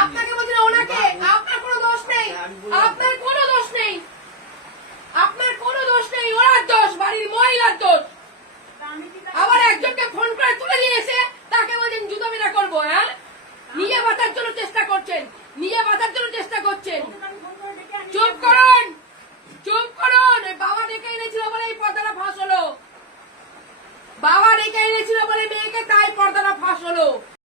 আপনাকে বলছি না ওনাকে, আপনার কোনো দোষ নেই, আপনার কোনো দোষ নেই, আপনার কোনো দোষ নেই, ওনার দোষ, বাড়ির মহিলার দোষ। আবার একজনকে ফোন করে তুলে নিয়ে এসে তাকে বলছেন জুতো মেরা করবো। হ্যাঁ, নিয়ে বাঁচার জন্য চেষ্টা করছেন, নিয়ে বাঁচার জন্য চেষ্টা করছেন। চুপ করুন, চুপ করুন। বাবা ডেকে এনেছিল বলে এই পর্দাটা ফাঁস হলো, বাবা ডেকে এনেছিল বলে মেয়েকে তাই পর্দাটা ফাঁস হলো।